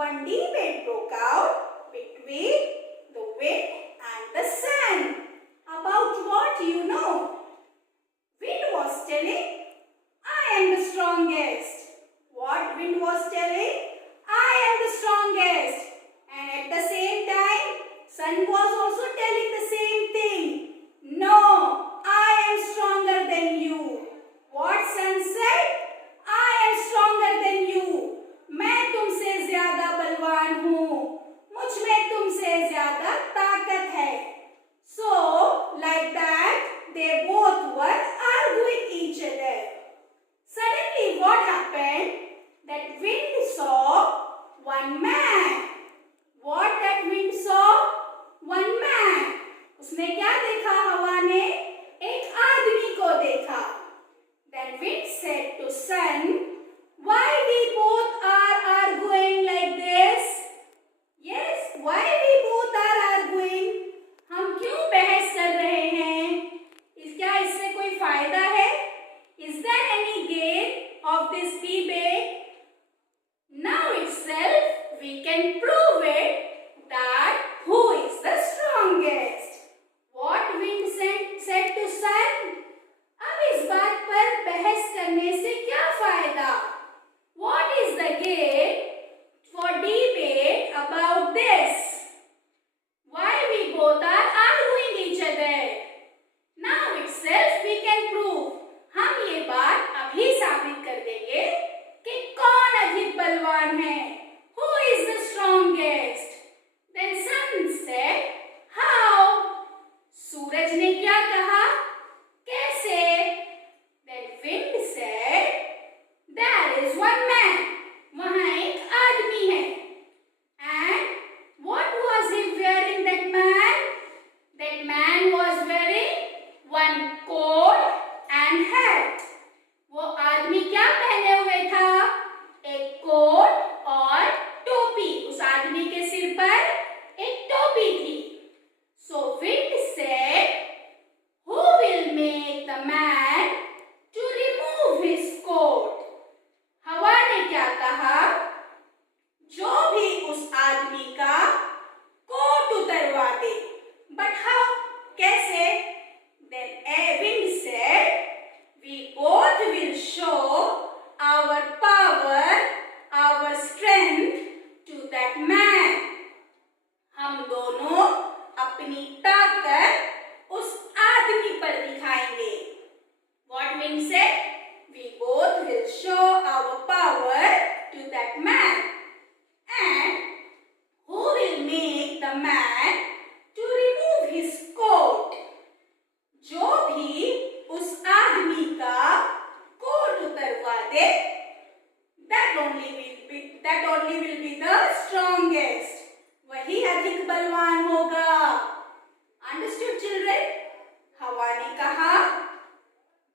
one debate broke out between the wind and the sun. About what you know? Wind was telling, I am the strongest. What wind was telling? I am the strongest. And at the same time, sun was also telling the same thing. No, I am stronger than you. What sun said? I am stronger than you. मैं तुमसे ज्यादा बलवान हूँ. मुझ में तुमसे ज्यादा ताकत है. So, like that, they both were arguing each other. Suddenly, what happened? That wind saw one man. What that wind saw? One man. उसने क्या देखा हवा ने? एक आदमी को देखा. Then wind said to sun, why we both are arguing like this? Yes, why we both are arguing? हम क्यों बहस कर रहे हैं? क्या इससे कोई फायदा है? Is there any gain of this debate? Now itself we can prove it that who is the strongest. What wind said to sun? अब इस बात पर बहस करने से क्या फायदा? What is the gain for debate about this? Why we both are arguing each other? Now itself we can prove. हम ये बात अभी साबित कर देंगे कि कौन अधिक बलवान है. Who is the strongest? Then sun said, how? सूरज ने क्या कहा? कैसे? Then wind said, there is one man. वहाँ एक आदमी है. And what was he wearing, that man? That man was wearing one coat and hat. वो आदमी क्या पहने हुए था? एक कोट और टोपी. उस आदमी के सिर पर एक टोपी थी. So wind said, who will make the man to remove his coat? हवा ने क्या कहा? जो भी उस आदमी का कोट उतरवा दे. But how? कैसे? Then wind said, we both will show our power, our strength to that man. हम दोनों अपनी ताकत उस आदमी पर दिखाएंगे. What wind said? We both will show our power to that man. And who will make the man to remove his coat? जो भी उस आदमी का कोट उतरवा दे, that only will be the strongest. वही अधिक बलवान होगा. Understood, children? हवा ने कहा,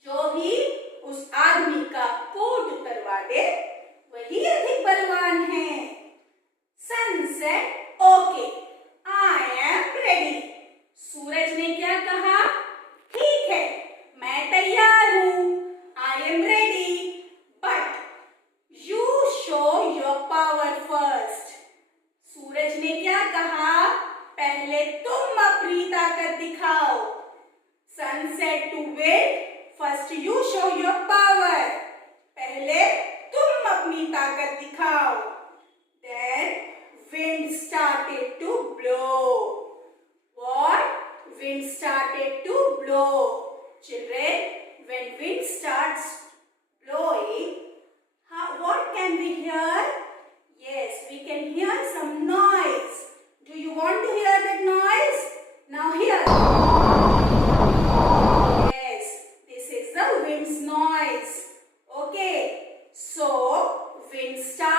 जो भी उस आदमी का कोट उतरवा दे, वही अधिक बलवान है. Sun said, okay, I am ready. सूरज ने क्या कहा? ठीक है, मैं तैयार हूँ. I am ready. But you show your power first. सूरज ने क्या कहा? पहले तुम अपनी ताकत दिखाओ. Sun said to wind, first you show your power. पहले तुम अपनी ताकत दिखाओ. Then wind started to blow. What? Wind started to blow. Children, when wind starts blowing, what can we hear? Yes, we can hear some noise. Do you want to hear that noise? Now hear. Yes, this is the wind's noise. Okay, so wind starts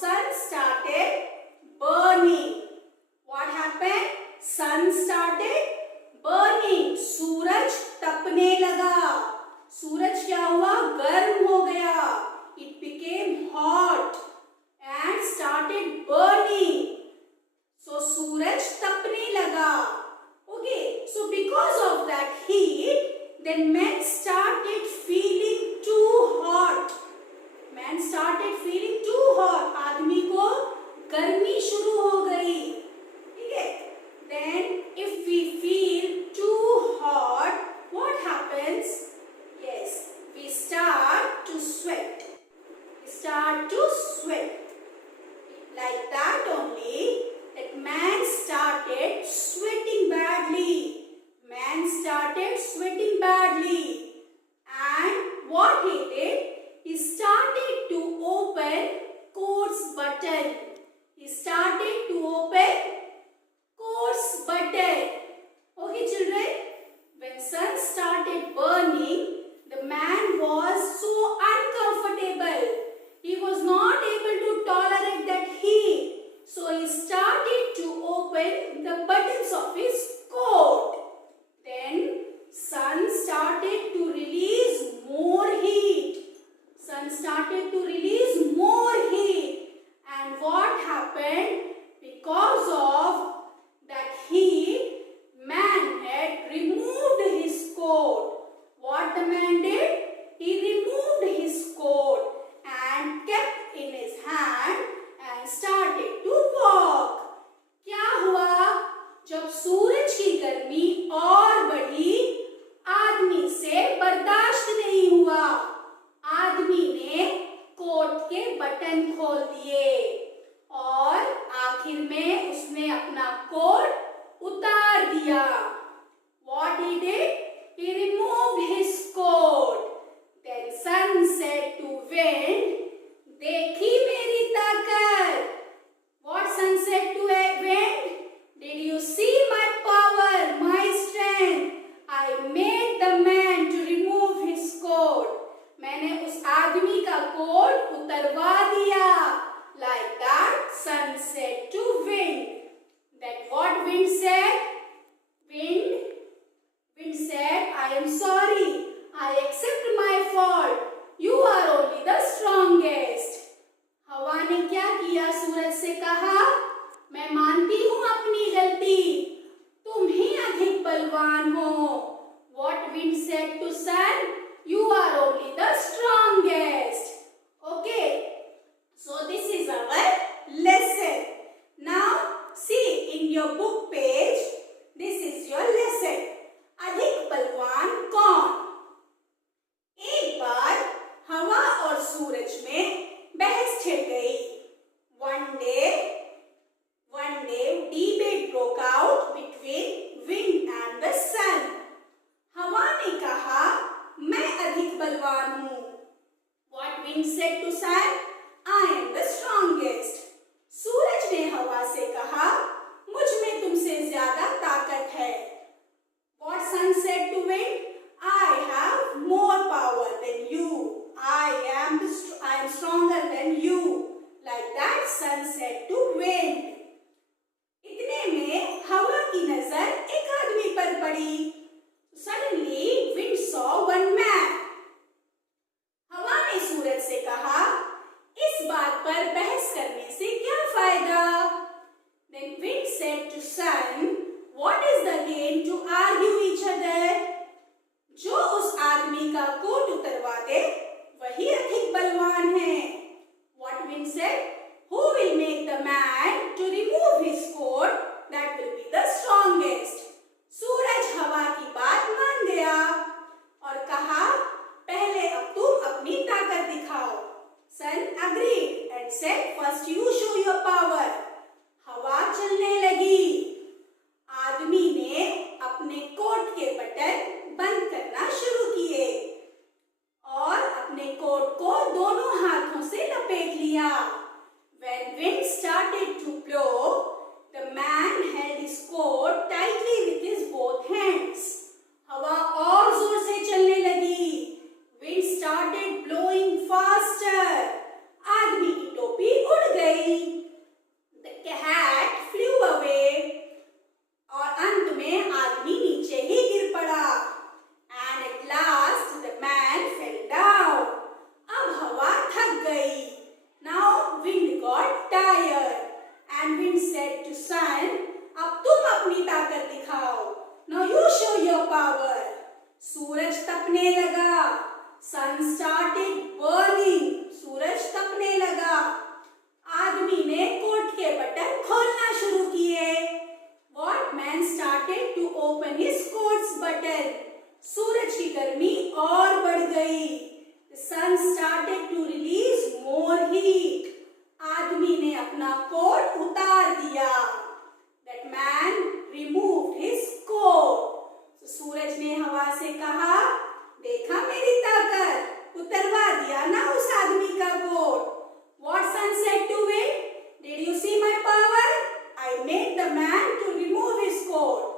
sun started burning. What happened? Sun started burning. सूरज तपने लगा. सूरज क्या हुआ? गर्म हो गया. It became hot and started burning. So सूरज तपने लगा. Okay, so because of that heat, then men started feeling too hot. Man started feeling too hot. आदमी को गर्मी शुरू हो गई. ठीक है? Then if we feel too hot, what happens? Yes, we start to sweat. We start to sweat. Like that only, that man started sweating badly. Man started sweating badly. And what he did? He started to open coat's button. He started to open coat's button. Okay, children? When sun started burning, the man was so uncomfortable. He was not able to tolerate that heat. So he started to open the buttons of his coat. Then sun started to release more heat. Sun started to release more heat. And what happened? Because of that heat, man had removed his coat. What the man did? He removed his coat and kept in his hand and started to walk. क्या हुआ? जब सूरज की गर्मी और बढ़ी, आदमी से बर्दाश्त नहीं हुआ. आदमी ने कोट के बटन खोल दिए और आखिर में उसने अपना कोट उतार दिया. What he did? He removed his coat. Then sun said to wind, देखी मेरी ताकत. What sun said to wind? Did you see my power, my strength? I made the man to remove his coat. मैंने उस आदमी का coat उतरवा दिया. Like that, sun said to wind. That what wind said? Wind said, I am sorry. I accept my fault. You are only the strongest. हवा ने क्या किया? सूरज से कहा, मैं मानती हूँ अपनी गलती. तुम ही अधिक बलवान हो. What wind said to sun? You are only the strongest. Okay. So this is our lesson. Now see in your book page. This is your lesson. अधिक बलवान कौन? एक बार हवा और सूरज में बहस छिड़ गई. One day debate broke out between wind and the sun. हवा ने कहा, मैं अधिक बलवान हूँ. What wind said to sun? I am the strongest. सूरज ने हवा से कहा, मुझ में तुमसे ज्यादा ताकत है. What sun said to wind? I have more power than you. I am stronger than you. Like that sun said to wind. इतने में हवा की नजर एक आदमी पर पड़ी. Suddenly wind saw one man. हवा ने सूरज से कहा, इस बात पर बहस करने से क्या फायदा? Then wind said to sun, what is the gain to argue each other? जो उस आदमी का कोट उतरवा दे, वही अधिक बलवान है. What wind said? Who will make the man to remove his coat? That will be the strongest. सूरज हवा की बात मान गया और कहा, पहले अब तुम अपनी ताकत दिखाओ. Sun agreed and said, first you show your power. हवा चलने लगी. बटन खोलना शुरू किए. What man started to open his coat's button? सूरज की गर्मी और बढ़ गई. The sun started to release more heat. आदमी ने अपना कोट उतार दिया. That man removed his coat. तो सूरज ने हवा से कहा, देखा मेरी ताकत, उतरवा दिया ना उस आदमी का coat. What sun said to wind? Did you see my power? I made the man to remove his coat.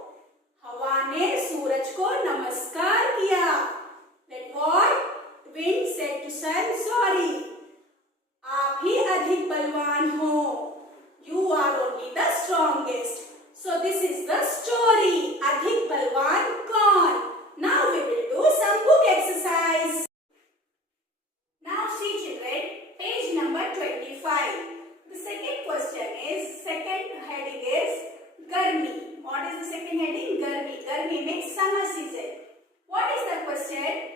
हवा ने सूरज को नमस्कार किया. That what? Wind said to sun, sorry. आप ही अधिक बलवान हो. You are only the strongest. So this is the story. अधिक बलवान कौन? Now we will do some book exercise. Now see children, page number 25. The second question is, second heading is Garmi. What is the second heading? Garmi. Garmi means summer season. What is the question?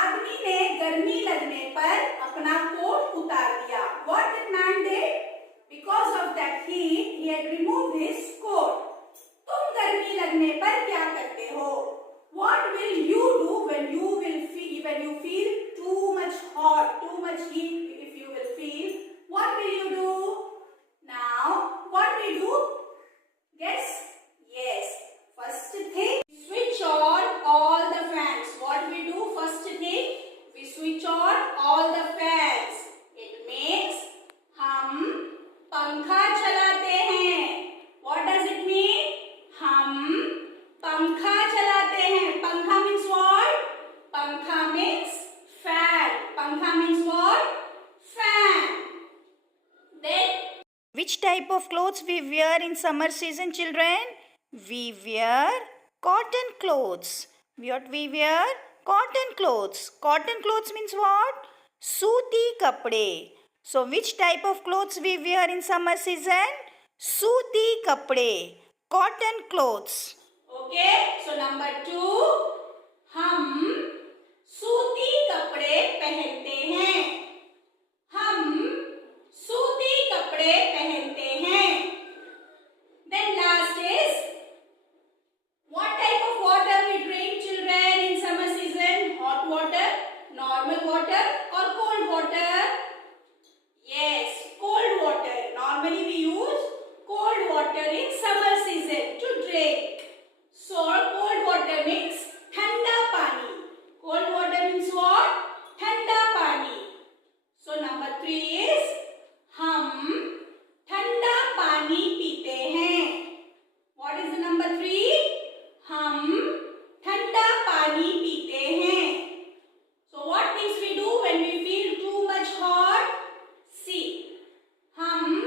आदमी ने गर्मी लगने पर अपना coat उतार दिया. What did man did? Because of that heat, he had removed his coat. तुम गर्मी लगने पर क्या करते हो? What will you do when you feel too much hot, too much heat? If you will feel, what will you do? Now, what we do? Guess? Yes. First thing, switch on all the fans. What we do? First thing, we switch on all the fans. It means हम पंखा चलाते हैं. What does it mean? हम पंखा चलाते हैं. पंखा means what? पंखा means fan. पंखा means what? Fan. Then which type of clothes we wear in summer season, children? We wear cotton clothes. What we wear? Cotton clothes. Cotton clothes means what? सूती कपड़े. So which type of clothes we wear in summer season? सूती कपड़े. Cotton clothes. Okay. So number 2, हम सूती कपड़े पहनते हैं. हम सूती कपड़े पहनते हैं. Then last is, what type of water we drink, children, in summer season? Hot water, normal water or cold water? Yes, cold water. Normally we use cold water in summer season to drink. So cold water means ठंडा पानी. Cold water means what? ठंडा पानी. So number 3 is, हम ठंडा पानी पीते हैं. What is the number 3? हम ठंडा पानी पीते हैं. So what things we do when we feel too much hot? See, हम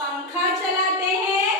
पंखा चलाते हैं.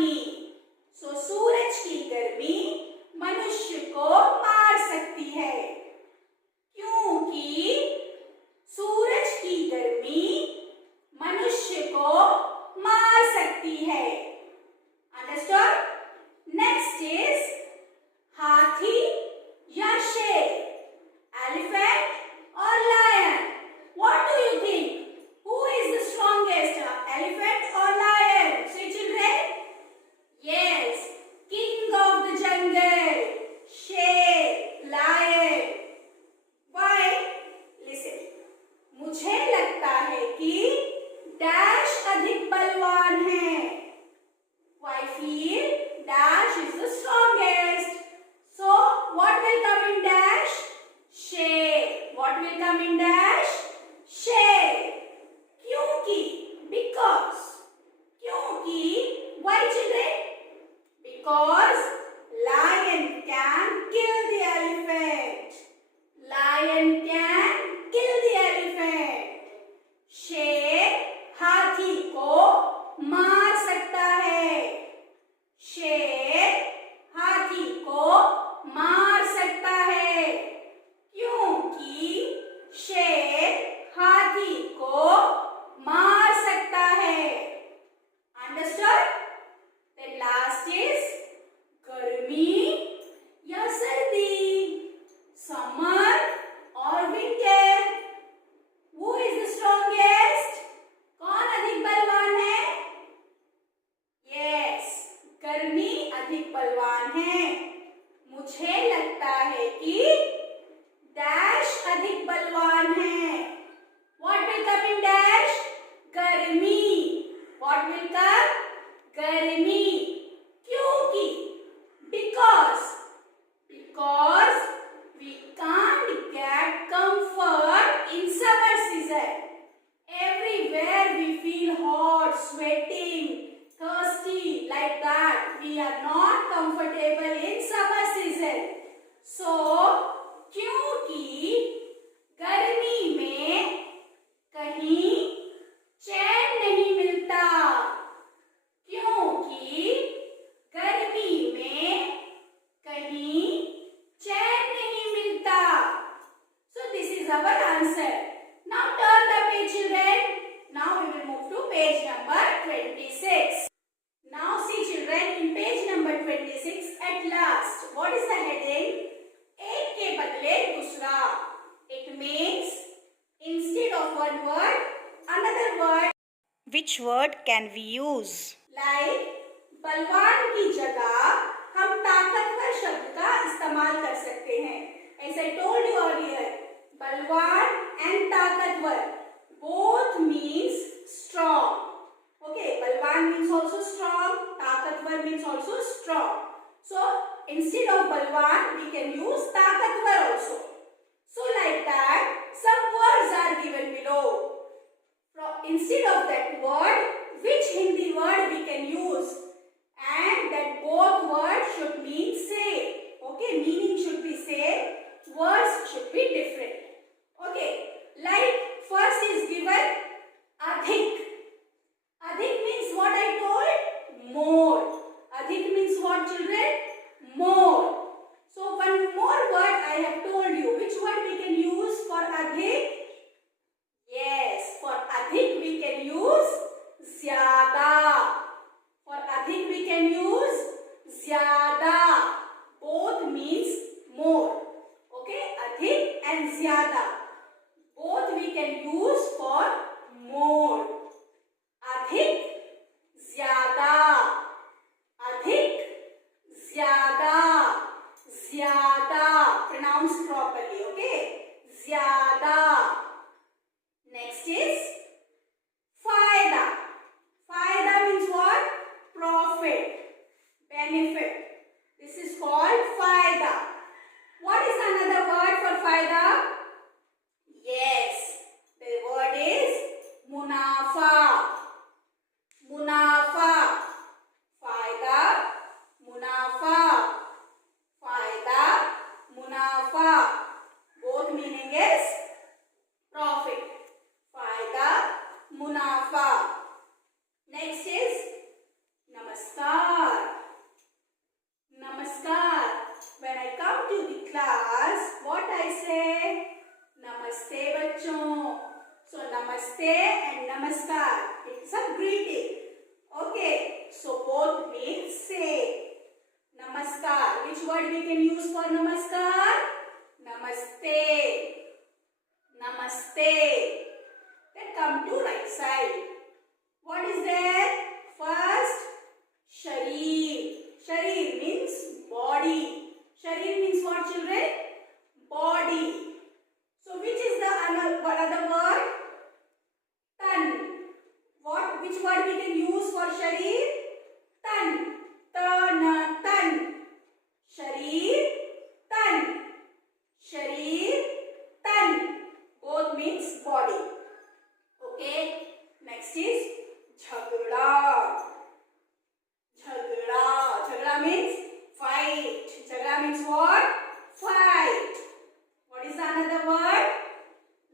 गर्मी. So सूरज की गर्मी मनुष्य को मार सकती है, क्योंकि सूरज की गर्मी मनुष्य को मार सकती है. Understood? Next is हाथी या शेर, elephant or lion. What do you think? Who is the strongest, elephant or lion? Say children. Yes, king of the jungle, शेर, lion. Why? Listen. मुझे लगता है कि डैश अधिक बलवान है. I feel dash is the strongest. So what will come in dash? Share. What will come in dash? Share. क्योंकि, because. क्योंकि, why children? Because lion can kill the elephant. Lion can kill the elephant. शेर हाथी को मार सकता है. शेर हाथी को मार सकता है, क्योंकि शेर हाथी को मार सकता है. Understood? Then last is गर्मी या सर्दी, summer or winter. Who is the strongest? कौन अधिक बलवान है? Yes, गर्मी अधिक बलवान है. मुझे लगता है कि डैश अधिक बलवान है. What will come in dash? गर्मी. What will come? गर्मी. क्योंकि, because we can't get comfort in summer season. Everywhere we feel hot, sweating, thirsty, like that. We are not comfortable in summer season. So, क्योंकि गर्मी में कहीं चैन नहीं मिलता, क्योंकि गर्मी में कहीं चैन नहीं मिलता. So this is our answer. Now turn the page children. Now we will move to page number 26. Now see children, in page number 26 at last, what is the heading? एक के बदले दूसरा. It means instead of one word, another word. Which word can we use? Like बलवान की जगह हम ताकतवर शब्द का इस्तेमाल कर सकते हैं. As I told you earlier, बलवान and ताकतवर both means strong. Okay, बलवान means also strong, ताकतवर means also strong. So instead of balwan we can use ताकतवर also. So like that some words are given below. Instead of that word, which Hindi word we can use, and that both words should mean same. Okay, meaning should be same, words should be different. Okay, like first is given adhik. Adhik means what I told? More. Adhik means what children? More. So one more word I have told you. Which word we can use for adhik? Yes, for adhik we can use zyada. Namaskar. It's a greeting. Okay, so both means same. Namaskar. Which word we can use for namaskar? Namaste. Namaste. Then come to right side. What is there? First, Sharir. Sharir means body. Sharir means what, children? Body. So which is the another word? Tan. Which word we can use for Sharir? Tan. Tan. Sharir. Tan. Sharir. Tan. Both means body. Okay. Next is Jhagda. Jhagda. Jhagda means fight. Jhagda means what? Fight. What is another word?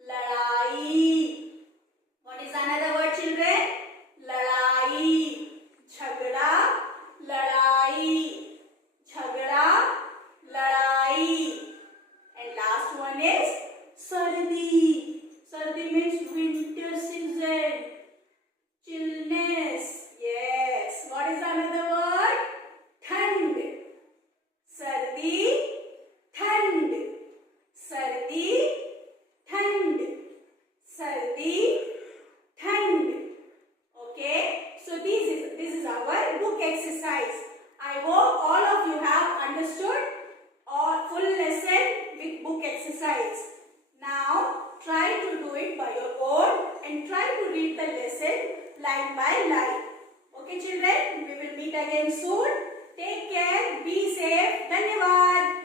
Ladai. What is another word, children? Ladai. Jhagda. Ladai. Jhagda. Ladai. And last one is Sardi. Sardi means winter season. Chillness. Yes. What is another word? Thand. Sardi. Thand. Sardi. Thand. Sardi. Thand. Okay. So this is our book exercise. I hope all of you have understood our full lesson with book exercise. Now try to do it by your own and try to read the lesson line by line. Okay children, we will meet again soon. Take care, be safe. Dhanyavad.